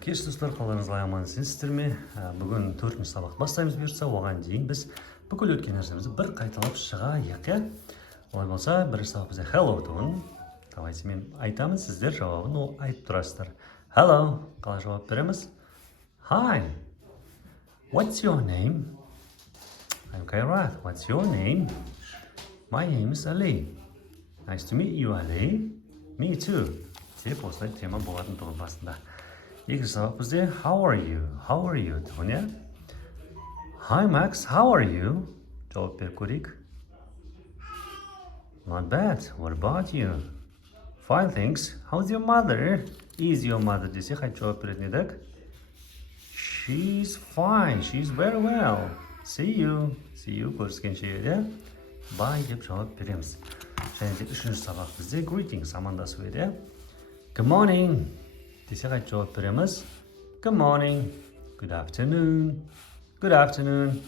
Кеш достар, қалдарыңыз қалай, амансызсыздар ме? Бүгін 4-ші сабақ бастаймыз бұйыртса, оған дейін біз бүкіл өткен нәрсемізді бір қайталап шығайық, иә? Олай болса, бірінші сабақ бізде hello туын. Давайте мен айтамын, сіздер жауабын айтып тұрасыздар. Hello, қалай жауап береміз? Hi. What's your name? Okay, right. What's your name? My name is Ali. Nice to meet you, Ali. Me too. Деп осылай тема болатын тұғын басында. Екінші сабақ бізде how are you? How are you? Тұғын, иә? Hi, Max. How are you? Жауап беріп көрейік. Not bad. What about you? Fine, thanks. How's your mother? Is your mother? Десе, қайт жауап беретін едік. She's fine. She's very well. See you. See you. Көріскенше, иә? Bye деп жауап береміз. Және де үшінші сабақ бізде greetings, амандасу еді. Good morning. Десе қайт жауап береміз. Good morning. Good afternoon. Good afternoon.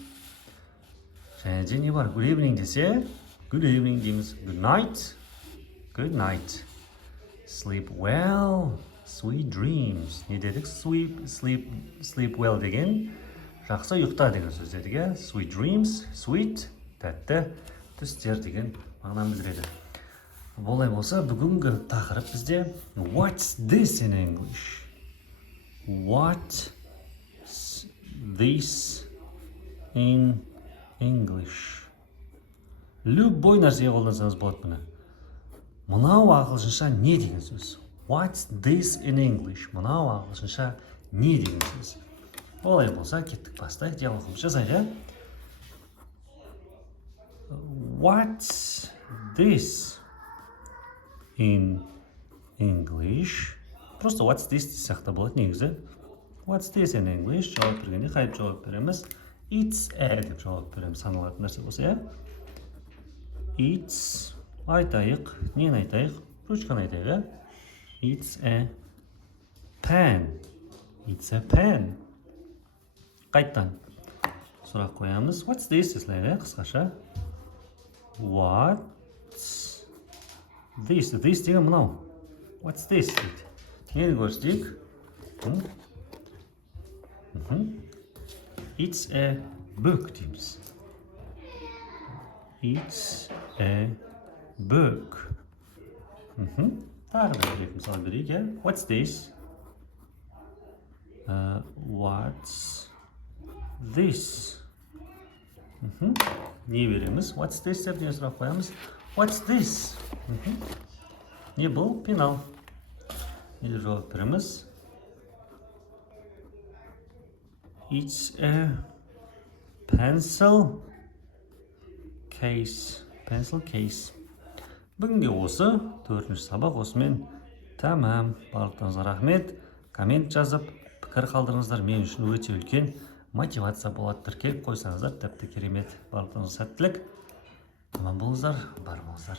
Және де не бар? Good evening десе, good evening дейміз. Good night. Good night. Sleep well. Sweet dreams. Не дедік? Sleep well деген жақсы ұйықта деген сөз дедік, иә? Sweet dreams. Sweet. Тәтті түстер деген мағынаны білдіреді. Болай болса, бүгінгі тақырып бізде What's this in English? What's this in English? Любой нәрсеге қолдансаңыз болады бұны. Мынау ағылшынша не деген сөз? What's this in English? Мынау ағылшынша не деген сөз? Болай болса, кеттік бастайық, диалогымыз жазайық. What's this in English? Просто what's this сияқты болады негізі. What's this in English? Жауап бергенде қайып жауап береміз. It's a деп жауап береміз. Саналатын нәрсе болса, иә? It's айтайық. Нені айтайық? Ручканы айтайық, иә? It's a pen. It's a pen. Қайттан сұрақ қоямыз. What's this? Десілайық, қысқаша. What's this? This деген мынау. What's this? Нені көрсетейік? It's a book дейміз. It's a book. Тағы бір мысал берейік, иә? What's this? What's this? Не береміз? What's this деп деген сұрақ қоямыз. What's this? Не бұл? Пенал. Не деп жауап береміз? It's a pencil case. Pencil case. Бүгінге осы 4-ші сабақ осымен тамам. Барлықтарыңызға рахмет. Коммент жазып, пікір қалдырыңыздар. Мен үшін өте үлкен мотивация болады. Тіркеп қойсаңыздар, тіпті керемет. Барлықтарыңызға сәттілік. Аман болыңыздар, бар болыңыздар.